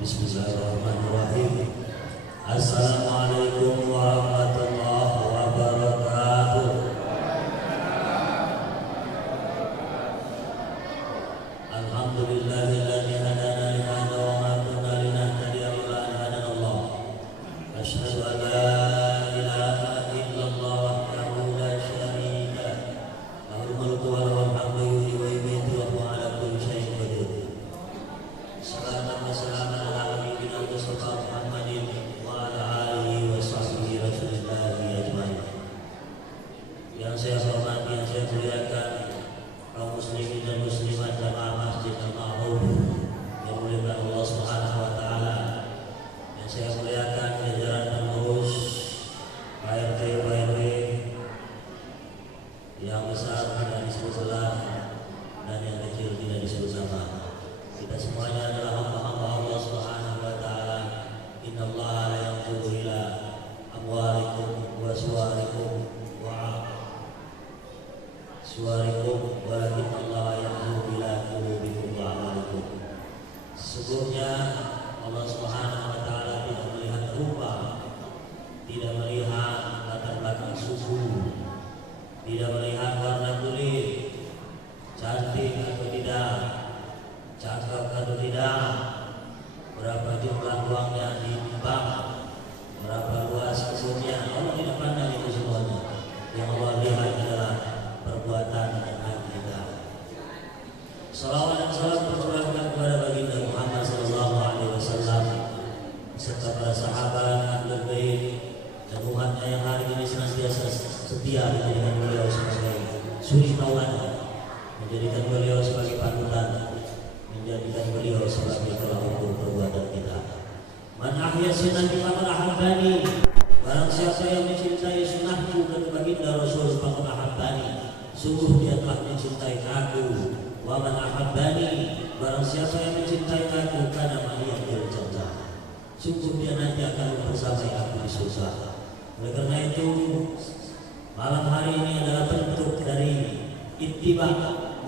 Bismillahirrahmanirrahim. Assalamualaikum warahmatullahi wabarakatuh. Alhamdulillahilladzi hadana li hadza wa ma kunna linahtadiya laula an hadana Allah. Asyhadu an la ilaha illallah wahdahu la syarika lah. Lahul mulku wa lahul hamdu yuhyi wa yumiitu wa huwa ala kulli syai'in qadir. Salatan wa salaman ala nabiyyina Muhammadin wa ala alihi wa sahbihi rasulillahi ajmain. Yang saya hormati, yang saya muliakan kaum muslimin dan muslimat jamaah Masjid Al-Ma'ruf yang dimuliakan Allah Subhanahu wa taala. Yang saya muliakan jajaran pengurus RT RW yang besar tidak disebut sebelah dan yang kecil tidak disebut nama. Kita semuanya adalah hamba-hamba Allah Subhanahu wa taala. Innallaha la yanzuru ila amwalikum wa suwarikum walakin Allah yanzuru ila qulubikum wa amalikum. Sesungguhnya Allah Subhanahu wa taala tidak melihat rupa, tidak melihat latar belakang suku, tidak melihat warna kulit, cantik atau tidak, cakep atau tidak, berapa jumlah uangnya di bank, berapa luas kebunnya. Allah tidak pandang itu semuanya. Yang Allah lihat adalah perbuatan dan hati kita. Salawat dan salam tercurahkan kepada baginda Muhammad sallallahu alaihi wasallam serta para sahabat, ahlul bait dan umatnya yang hari ini senantiasa setia menjadikan beliau sebagai suri tauladan, menjadikan beliau sebagai panutan, menjadikan beliau sebagai tolak ukur perbuatan kita. Man ahya sunnati faqad ahabbani. Barang siapa yang mencintai sunnahku kata baginda Rasul faqad ahabbani, sungguh dia telah mencintai aku. Wa man ahabbani, barang siapa yang mencintai aku kana ma'iya fil jannah, sungguh dia nanti akan bersamai aku di surga. Oleh karena itu malam hari ini adalah bentuk dari ittiba,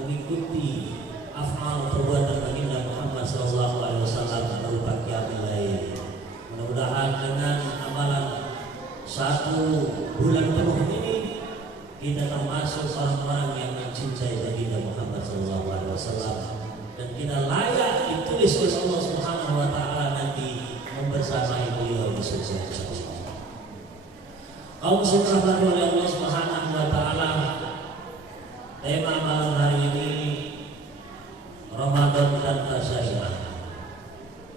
mengikuti af'al perbuatan baginda Muhammad sallallahu alaihi wasallam berupa qiyamul lail. Mudah-mudahan dengan amalan 1 bulan penuh ini kita termasuk orang-orang yang mencintai baginda Muhammad sallallahu alaihi wasallam dan kita layak ditulis oleh Allah Subhanahu wa taala nanti membersamai beliau di surga insyaallah. Kaum muslimin oleh Allah Subhanahu wa taala, tema malam hari ini Ramadan dan Tasyahirah.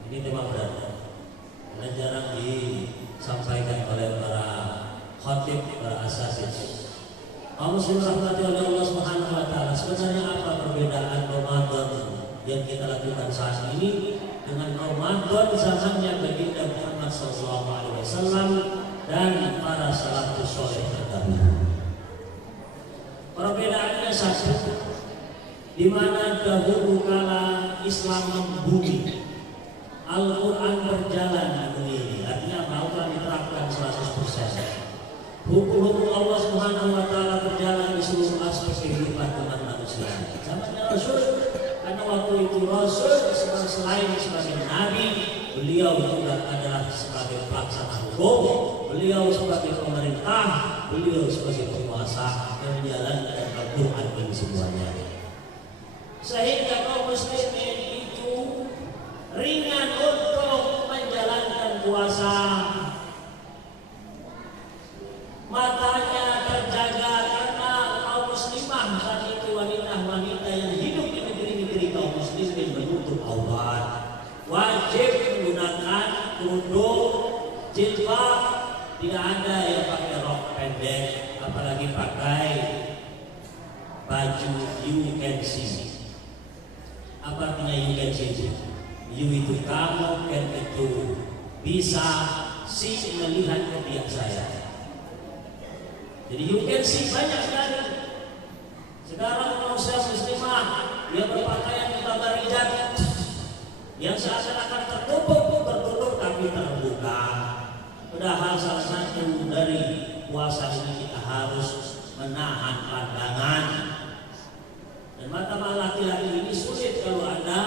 Ini tema berat dan jarang disampaikan oleh para khatib, para asatidz. Kaum muslimin rahmati oleh Allah Subhanahu wa taala, sebenarnya apa perbedaan Ramadan yang kita lakukan saat ini dengan Ramadan zamannya baginda Muhammad sallallahu alaihi wasallam dan para salafus saleh terdahulu? Perbedaannya satu, di mana dahulu kala Islam membumi, Al-Quran berjalan di dunia ini, artinya Al-Quran diterapkan 100%. Hukum-hukum Allah Subhanahu wa taala berjalan di seluruh aspek kehidupan umat manusia. Zamannya Rasul, karena waktu itu Rasul selain sebagai nabi, beliau juga adalah sebagai pelaksana hukum, beliau sebagai pemerintah, beliau sebagai penguasa yang menjalankan Al-Quran bagi semuanya. Sehingga kaum muslimin itu ringan untuk menjalankan puasa, matanya terjaga karena kaum muslimah saat itu wanita-wanita yang hidup di negeri-negeri kaum muslimin menutup aurat, wajib menggunakan kerudung, jilbab, tidak ada yang pakai rok pendek, apalagi pakai baju you can see. Apa artinya you can see? You itu kamu, can itu bisa, see melihat ketiak saya. Jadi you can see banyak sekali. Sekarang manusia muslimah dia berpakaian mutabarijat yang seakan-akan tertutup tapi terbuka. Padahal salah satu dari puasa ini kita harus menahan pandangan. Dan mata laki-laki ini sulit kalau ada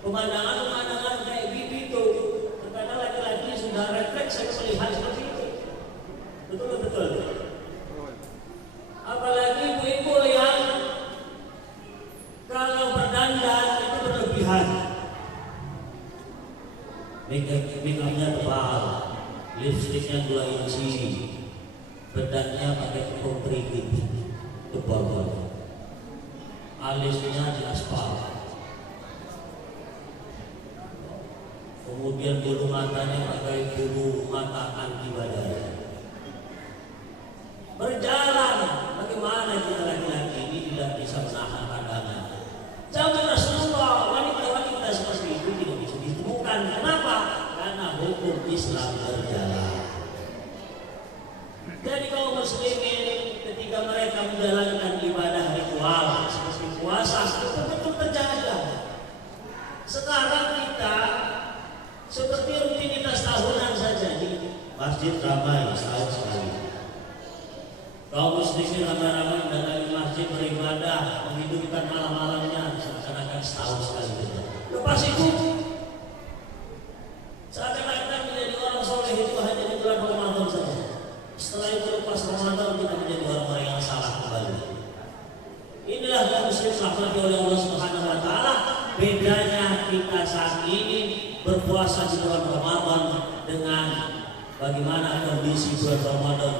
pemandangan kayak gitu itu sudah refleks saya melihat seperti itu. Betul. Apalagi ibu-ibu yang kalau berdandan itu berlebihan. Make-upnya tebal, lipstiknya 2 inci, bedaknya pakai konkrit tebal, alisnya di aspal, kemudian bulu matanya pakai bulu mata anti badai. Berjalan, bagaimana kita laki-laki ini tidak bisa menahan pandangan? Zaman Rasulullah, wanita-wanita seperti itu tidak bisa ditemukan. Kenapa? Karena hukum Islam berjalan. Jadi kaum muslimin ketika mereka menjalankan ibadah ritual seperti puasa, betul-betul terjaga. Sekarang kita seperti rutinitas tahunan saja di masjid ramai setahun sekali. Kaum muslimin ramai-ramai mendatangi masjid beribadah, menghidupkan malam-malamnya seakan-akan setahun sekali. Lepas itu, seakan-akan menjadi orang soleh itu hanya di bulan Ramadan saja. Setelah itu lepas Ramadan kita menjadi orang-orang yang salah kembali. Inilah kaum muslim rahmati oleh Allah Subhanahu Wa Taala. Bedanya kita saat ini berpuasa di bulan Ramadan dengan bagaimana kondisi bulan Ramadan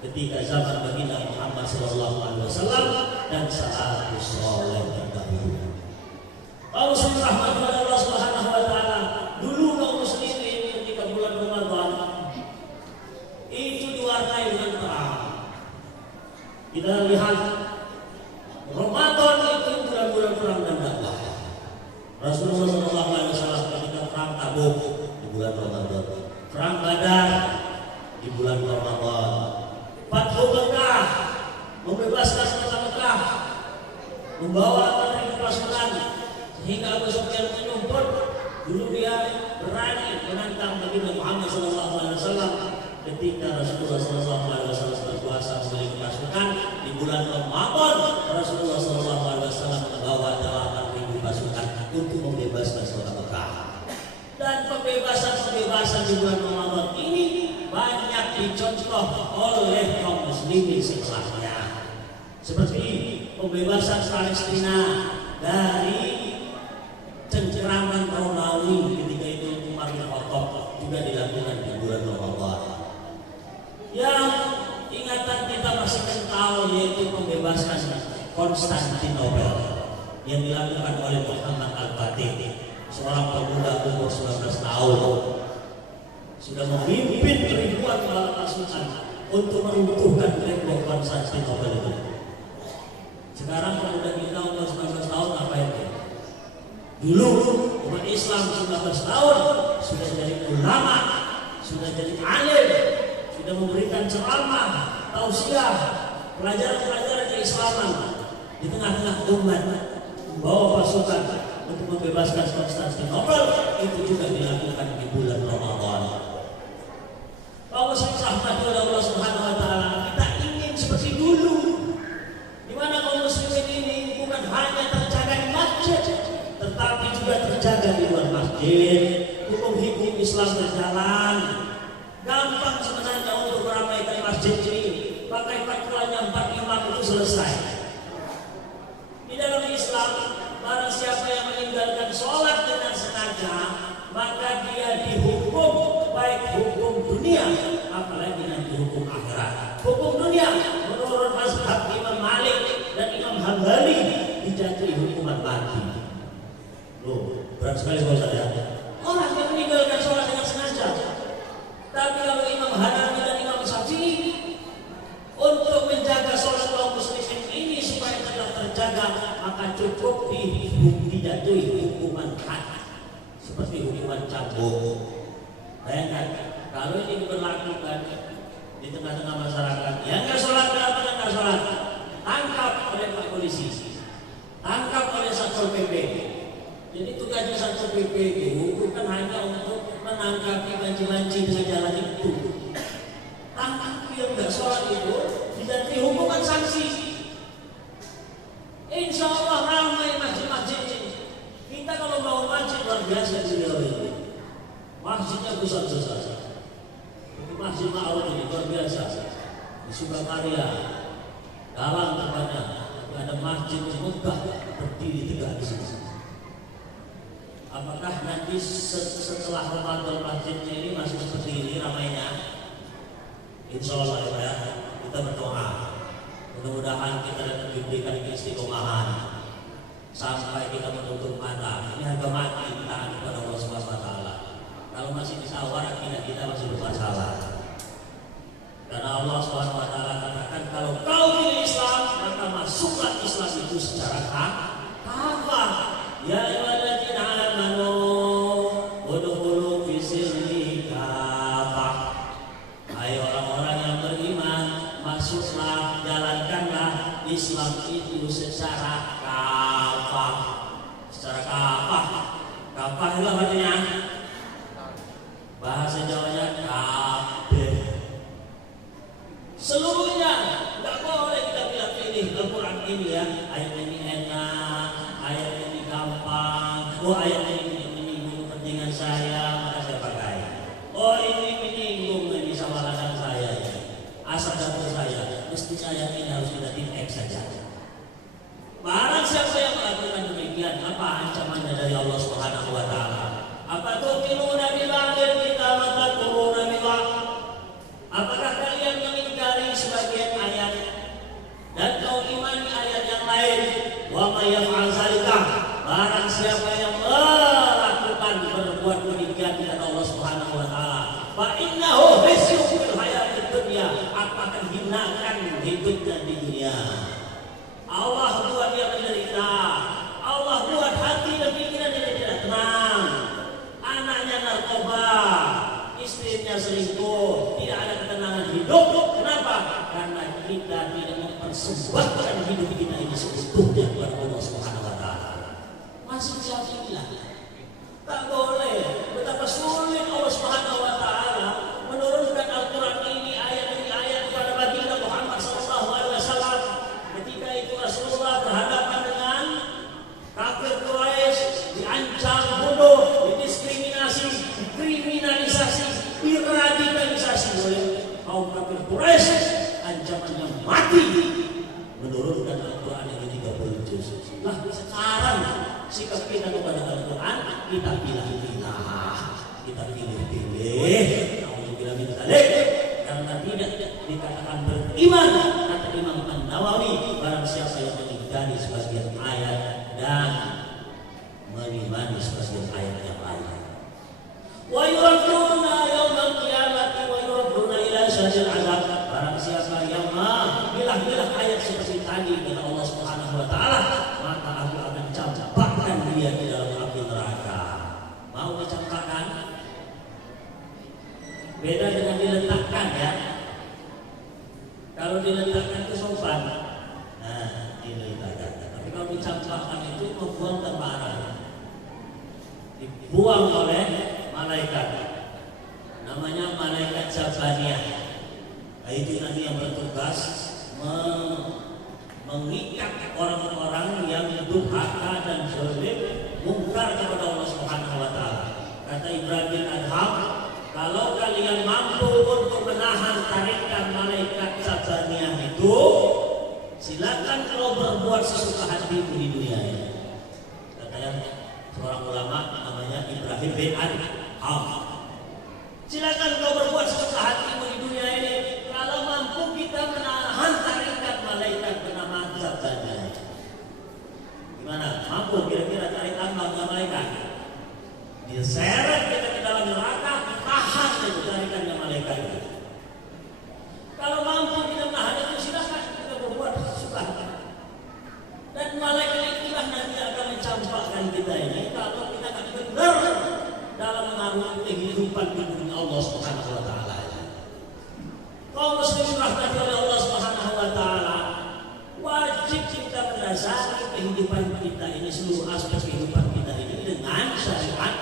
ketika zaman baginda Muhammad SAW dan sahabat soleh terdahulu. Kaum muslimin rahmati Allah Subhanahu Wa Taala, dulu kaum muslimin ketika bulan Ramadan itu diwarnai dengan perang. Kita lihat Ramadan itu bulan-bulan perang dan dakwah. Rasulullah SAW ketika perang Tabuk di bulan Ramadan, perang Badar di bulan Ramadan, Fathu Mekah, membebaskan kota Mekah, membawa 4.000 pasukan sehingga Abu Sufyan menyumput. Dulu dia berani menantang baginda Muhammad SAW ketika Rasulullah SAW berpuasa memiliki pasukan di bulan Ramadan. Rasulullah SAW membawa 8.000 pasukan untuk membebaskan kota Mekah. Dan pembebasan di bulan Ramadan ini banyak dicontoh oleh kaum muslimin setelahnya. Seperti pembebasan Palestina dari cengkeraman Romawi ketika itu Umar bin Khattab juga dilakukan di bulan Ramadan. Yang ingatan kita masih kental yaitu pembebasan Konstantinopel yang dilakukan oleh Muhammad Al-Fatih, seorang pemuda umur 19 tahun, sudah memimpin ribuan bala pasukan untuk meruntuhkan tembok Konstantinopel itu. Sekarang pemuda kita umur 19 tahun apa itu? Dulu umat Islam 19 tahun sudah jadi ulama, sudah jadi alim, sudah memberikan ceramah, tausiah, pelajaran-pelajaran keislaman di tengah-tengah umat, membawa pasukan untuk membebaskan Konstantinopel. Itu juga dilakukan di bulan Ramadan. Bahwa rahmat oleh Allah Subhanahu Wa Taala, kita ingin seperti dulu, di mana kaum muslimin ini bukan hanya terjaga di masjid, tetapi juga terjaga di luar masjid. Hukum-hukum Islam berjalan. Gampang sebenarnya untuk meramaikan masjid ini. Pakai fatwanya 4 imam itu selesai. Di dalam Islam, barang siapa yang meninggalkan sholat dengan sengaja, maka dia dihukum, baik hukum dunia, apalagi nanti hukum akhirat. Hukum dunia menurut mazhab Imam Malik dan Imam Hambali dijatuhi hukuman mati. Loh, berat sekali kalau saya. Orang yang meninggalkan sholat dengan sengaja. Tapi kalau Imam Hanafi dan Imam Syafi'i, untuk menjaga sholat kaum muslimin ini supaya tetap terjaga, maka cukup dijatuhi hukuman mati, seperti hukuman cambuk. Bayangkan kalau ini diberlakukan di tengah-tengah masyarakat, yang nggak sholat kenapa nggak sholat? Tangkap oleh Pak Polisi, tangkap oleh Satpol PP. Jadi tugasnya Satpol PP itu kan hanya untuk menangkapi banci-banci dengan jalan itu. Tangkap yang nggak sholat itu dijatuhi hukuman sanksi. Insya Allah ramai masjid-masjid ini. Kita kalau mau masjid luar biasa beliau ini. masjidnya besar-besar. Masjid Ma'ruf ini luar biasa. Di Sukakarya, dalam tempatnya ada masjid megah berdiri tegak di sini. Apakah nanti setelah Ramadan masjidnya ini masih seperti ini ramainya? Insya Allah ya, kita berdoa. Mudah-mudahan kita diberikan keistiqomahan sampai kita menutup mata. Ini harga mati kita kepada Allah Subhanahu wa taala. Kalau masih ditawar akidah kita masih bermasalah. Karena Allah Subhanahu wa taala katakan kalau kau pilih Islam maka masuklah Islam itu secara kafah. Ya ayyuhalladzina amanu udkhulu fi silmi kafah. Hai orang-orang yang beriman, masuklah, jalankanlah Islam itu secara kafah. Secara kafah. Kafah itu artinya bahasa Jawanya kabeh. Seluruhnya, nggak boleh kita pilih-pilih Al-Quran ini ya. Ayat ini enak, ayat ini gampang. Oh ayat ini menyinggung kepentingan saya, maka saya pakai. Oh ini menyinggung ini sama ladang saya, asal dapur saya. Mesti ayat ini harus kita titik saja. Barang siapa yang melakukan demikian, apa ancamannya dari Allah Subhanahu Wa Taala? Apa tu'minuna billahi kita mata turuna billah? Apakah kalian mengingkari sebagian ayat dan kau imani ayat yang lain? Wa may yaf'al zalika, barang siapa yang melakukan berbuat demikian kepada Allah Subhanahu wa taala, fa innahu khizyun fil hayatid dunya, akan hinakan hidupnya di dunia. Allah buat dia menderita. Allah buat hati dan pikiran dia tidak tenang. Anaknya narkoba, istrinya selingkuh, tidak ada ketenangan hidup. Kenapa? Karena kita tidak mempersembahkan hidup kita ini seutuhnya kepada Allah Subhanahu wa taala. Masih jadilah. Tak boleh. Betapa sulit Allah Subhanahu wa taala menurunkan Al-Qur'an ini ayat demi ayat kepada baginda Muhammad sallallahu alaihi wasallam. Ketika itu Rasulullah berhadapan dengan kafir Quraisy, diancam bunuh, didiskriminasi, dikriminalisasi, diradikalisasi oleh kaum kafir Quraisy, ancamannya mati. Menurunkan Al-Quran ini 30 juz. Nah sekarang sikap kita kepada Al-Quran, kita pilih-pilih, kita pilih-pilih. Alhamdulillah minta karena tidak dikatakan beriman. Kata Imam An-Nawawi, barang siapa yang mengingkari sebagian ayat dan mengimani sebagian ayat yang lain. Wa yuradduna yaumal qiyamati wa yuradduna ila syadil azab. Barang siapa yang milah-milah ayat seperti tadi dari Allah Subhanahu wa taala, maka aku akan campakkan dia di dalam api neraka. Mau dicampakkan? Beda dengan diletakkan ya. Kalau diletakkan itu sopan. Nah, diletakkan. Tapi kalau dicampakkan itu membuang tembaran. Dibuang oleh malaikat, namanya malaikat Jabaniyah. Nah, itu nanti yang bertugas mengikat orang-orang yang durhaka dan zalim, mungkar kepada Allah Subhanahu wa taala. Kata Ibrahim Adham, kalau kalian mampu untuk menahan tarikan malaikat Jabaniyah itu, silakan kalau berbuat sesuka hatimu di dunia ini. Katanya seorang ulama namanya Ibrahim bin Adham, silakan kau berbuat sesuka hatimu di dunia ini kalau mampu kita menahan tarikan malaikat bernama Jabaniyah. Gimana? Mampu kira-kira tarikan malaikat? Diseret kita ke dalam neraka, tahan itu tarikannya malaikat itu. Kalau mampu kita menahan itu, silakan kita berbuat sesuka hati. Dan malaikat itulah nanti akan mencampakkan kita ini kalau kita akan benar dalam mengarungi kehidupan di dunia Allah Subhanahu wa taala. Kaum muslimin rahmati oleh Allah Subhanahu wa taala, wajib kita mendasari kehidupan kita ini, seluruh aspek kehidupan kita ini dengan syariat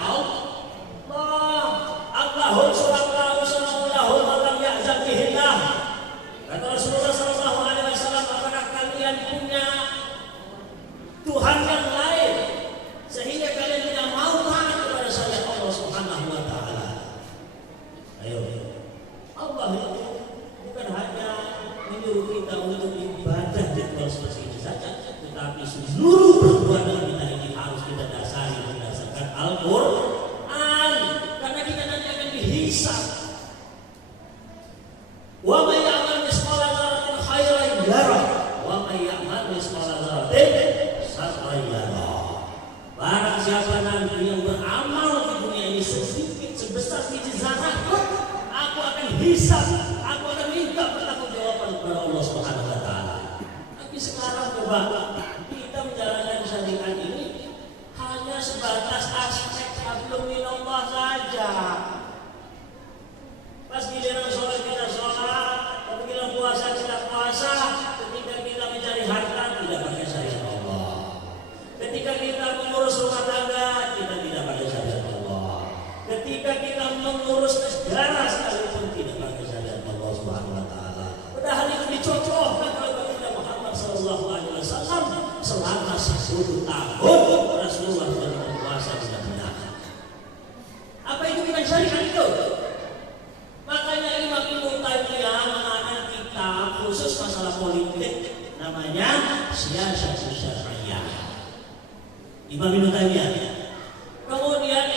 Al-Quran, karena kita nanti akan dihisab. Wa may ya'mal mithqala dzarratin khairan yarah wa may ya'mal mithqala dzarratin syarran yarah. Barang siapa nanti yang beramal di dunia ini sedikit sebesar biji zarah, aku akan hisab, aku akan minta pertanggungjawaban kepada Allah Subhanahu wa taala. Tapi sekarang coba kita menjalankan syariat ini hanya sebatas aspek hablum minallah saja. Pas giliran sholat kita sholat, giliran puasa kita puasa, ketika kita mencari harta tidak pakai syariat Allah. Ketika kita mengurus rumah tangga kita tidak pakai syariat Allah. Ketika kita mengurus negara sekalipun tidak pakai syariat Allah Subhanahu wa taala. Padahal itu dicocokkan oleh Baginda Muhammad sallallahu alaihi wasallam selama 10 tahun Rasulullah berpuasa di Madinah. Apa itu bukan syariat itu? Makanya Imam Ibnu Taimiyah mengarang kitab khusus masalah politik namanya Siyasatus Syar'iyyah. Imam Ibnu Taimiyah. Kemudian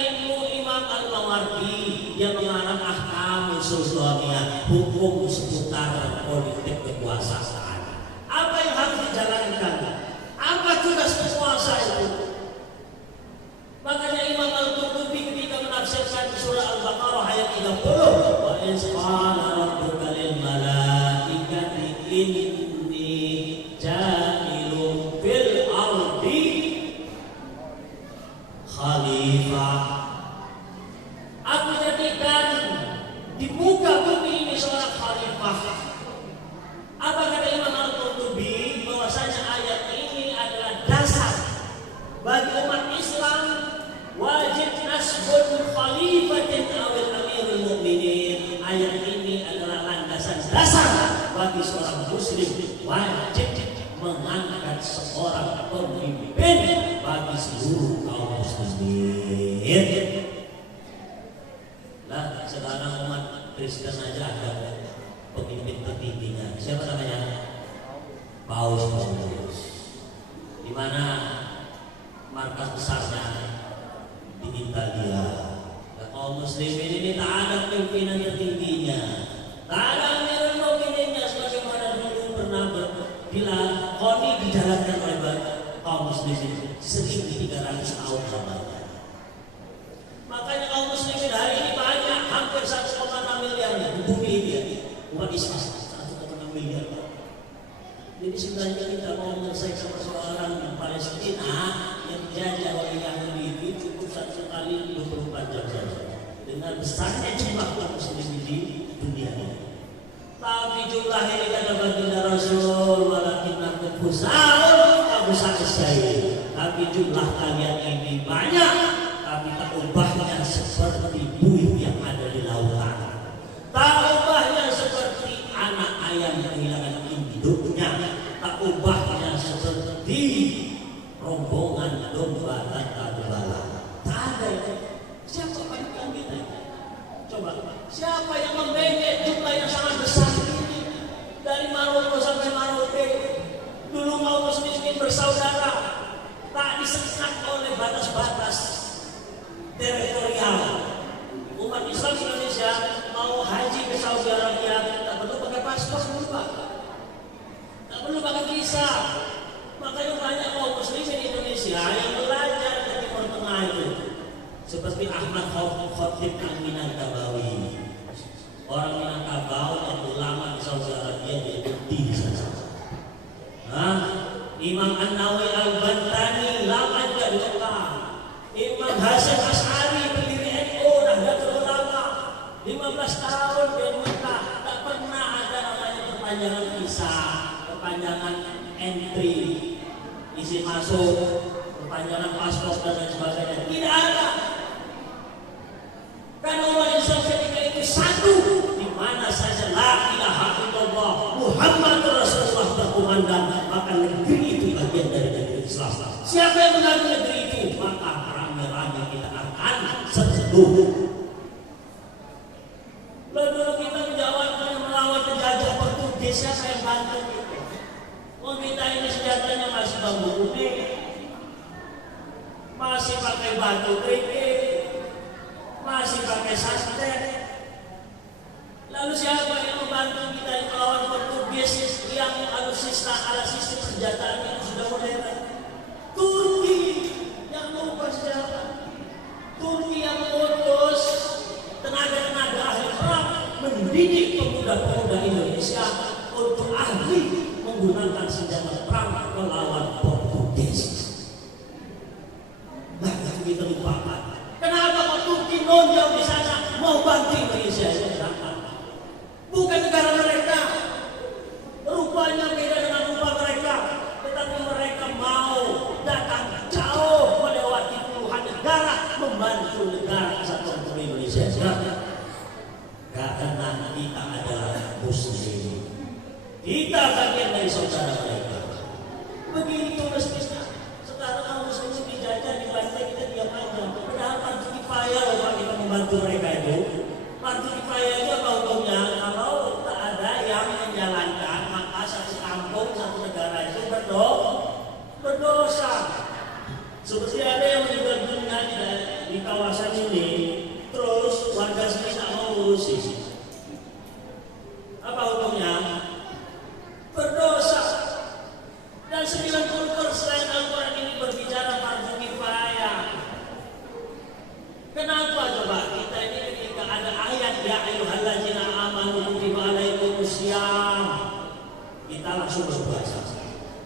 Imam Al-Mawardi dia mengarang Ahkamul Sultaniyah, hukum seputar politik kekuasaan. Apa yang harus dijalankan? Apa tugas penguasa itu? Makanya Imam Al-Qurtubi ketika menafsirkan surah Al-Baqarah ayat 30, wa iz qala rabbuka lil malaikati inni ja'ilun fil ardi khalifah. Aku jadikan di muka bumi ini seorang khalifah. Apa kata Imam Al-Qurtubi? Bahwasanya ayat ini adalah dasar bagi umat Islam wajib nasbul khalifatin awil amirul mu'minin. Ayat ini adalah landasan dasar bagi seorang muslim wajib mengangkat seorang pemimpin bagi seluruh kaum muslimin. Lah sekarang umat Kristen aja ada pemimpin tertingginya. Siapa namanya? Paus. Di mana markas besarnya? Di Italia. Dan kaum muslimin ini tak ada pimpinan tertingginya, tak ada amirul mu'mininnya sebagaimana dulu pernah bila KONI dijalankan oleh kaum muslimin 1300 tahun lamanya. Makanya kaum muslimin hari ini banyak, hampir 1,6 miliar di bumi ini umat Islam 1,6 miliar. Jadi sebenarnya kita mau menyelesaikan persoalan Palestina yang dijajah oleh Yahudi itu cukup satu kali 24 jam saja dengan besarnya jumlah kaum muslimin di dunia ini. Tapi jumlah ini kata baginda Rasul walakinnakum fusaun Abu Sa'id. Tapi jumlah kalian ini banyak, tapi tak ubahnya seperti buih yang ada di lautan. Tak ubahnya seperti anak ayam yang kehilangan induknya. Tak ubahnya seperti rombongan domba tanpa gembala. Tak ada itu. Siapa panitia kita? Coba, siapa yang membengek jumlah yang sangat besar ini dari Maroko sampai Maroke? Dulu kaum muslimin bersaudara, tak disekat oleh batas-batas teritorial. Umat Islam Indonesia mau haji ke Saudi Arabia tak perlu pakai paspor dulu Pak, tak perlu pakai visa. Makanya banyak kaum muslimin Indonesia yang belajar ke Timur Tengah itu, seperti Ahmad Khatib Al-Minangkabawi, orang Minangkabau yang ulama di Saudi Arabia, dia bukti di sana. Imam An-Nawawi Al-Bantani lama juga di Mekah. Imam Hasyim Asy'ari pendiri NU Nahdlatul Ulama 15 tahun di Mekah, tak pernah ada namanya perpanjangan visa, perpanjangan entry, izin masuk, perpanjangan paspor dan lain sebagainya. Tidak ada. Karena umat Islam ketika itu satu, di mana saja la ilaha illallah Muhammadur Rasulullah berkumandang, maka negeri itu bagian dari negeri Islam. Siapa yang mengambil negeri itu, maka rame-rame kita akan seteduh. Lalu kita menjawabkan melawan penjajah Portugis, siapa yang bantu kita? Oh, kita ini senjatanya masih bambu kuning, masih pakai batu kerikil. pakai santet. Lalu siapa yang membantu kita melawan Portugis yang alutsista ala sistem senjata yang sudah modern? Turki yang mengubah sejarah. Turki yang mengutus tenaga-tenaga ahli perang mendidik pemuda-pemuda Indonesia untuk ahli menggunakan senjata perang melawan Portugis. Nah, kita lupakan. Kenapa kok Turki nonjol di sana mau bantu Indonesia? Bukan negara mereka, rupanya beda dengan rupa mereka, tetapi mereka mau datang jauh melewati puluhan negara membantu negara kesatuan Republik Indonesia. Karena kita adalah muslim, kita bagian dari saudara mereka. Begitu mestinya. Sekarang kalau muslim dijajah, dibantai, kita diam aja. Padahal fardu kifayah loh kita membantu mereka itu. Fardu kifayah itu apa hukumnya? Kalau tak ada yang menjalankan, maka satu kampung, satu negara itu berdosa. Seperti ada yang meninggal dunia di kawasan ini, terus warga sini tak mau urusin. Apa hukumnya? Berdosa. Dan 90% Al-Quran ini berbicara fardu kifayah. Kenapa coba kita ini ketika ada ayat ya ayyuhallazina amanu kutiba alaikumusiyam, kita langsung berpuasa.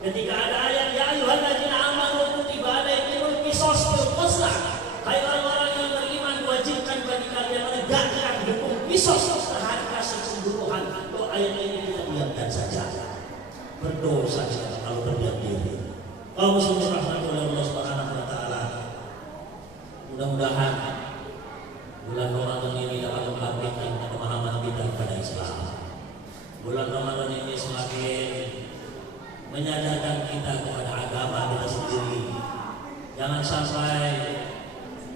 Ketika ada ayat ya ayyuhallazina amanu kutiba alaikumul qisas fil qatl, hai orang-orang yang beriman diwajibkan bagi kalian menegakkan hukum qisas terhadap keseluruhan. Itu ayat ini kita diamkan saja. Berdosa kita kalau berdiam diri. Kaum muslimin rahmatullahi oleh Allah Subhanahu wa taala. Mudah-mudahan bulan Ramadan ini dapat membangkitkan pemahaman kita kepada Islam. Bulan Ramadan ini semakin menyadarkan kita kepada agama kita sendiri. Jangan sampai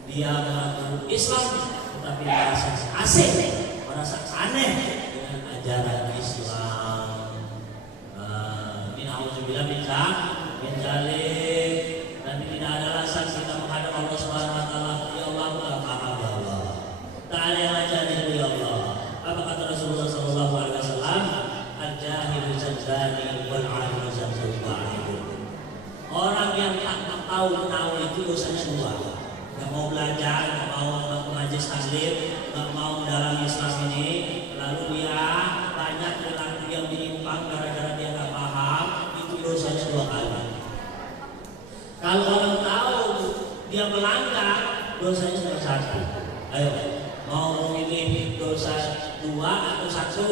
dia mengaku Islam tetapi merasa asing, merasa aneh dengan ajaran Islam. Ini auzubillah min dzalik. Dan tidak ada alasan kita menghadap Allah Subhanahu wa taala, ya Allah, enggak paham ya Allah. Tak ada yang ajarin ya Allah. Apa kata Rasulullah sallallahu alaihi wasallam? Al-jahilu zani wal 'alimu zani. Orang yang tak tahu itu dosanya dua. Enggak mau belajar, enggak mau mengaji taklim, enggak mau mendalami Islam ini, lalu dia banyak perilaku yang menyimpang gara-gara dia enggak paham, itu dosanya dua kali. Kalau orang tahu dia melanggar, dosanya cuma satu. Ayo, mau memilih dosa dua atau satu?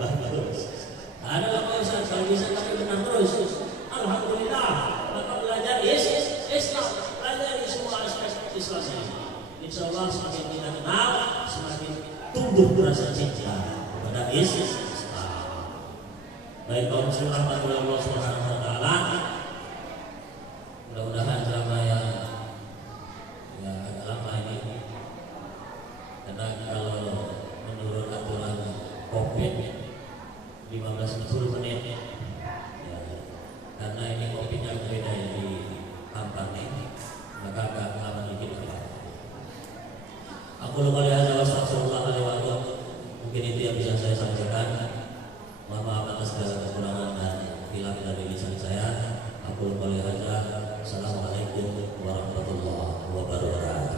Bagus. Ada apa Ustaz? Kalau bisa kami menang terus. Alhamdulillah. Maka belajar Islam, pelajari semua aspek Islam ini. Insya Allah semakin kita kenal, semakin tumbuh rasa cinta kepada Islam. Baik, kaum muslimin rahmatullahi Allah Subhanahu wa taala. Mudah-mudahan ceramah yang agak lama ini, karena kalau menurut aturan COVID 15-20 menit ya, karena ini COVID-nya berbeda di Kampar ini, maka agak lama dikit. Aku lupa lihat Rasulullah SAW. Mungkin itu yang bisa saya sampaikan. Mohon maaf atas segala kekurangan dan hilang dari lisan saya. Aku lupa lihat. Assalamualaikum warahmatullahi wabarakatuh.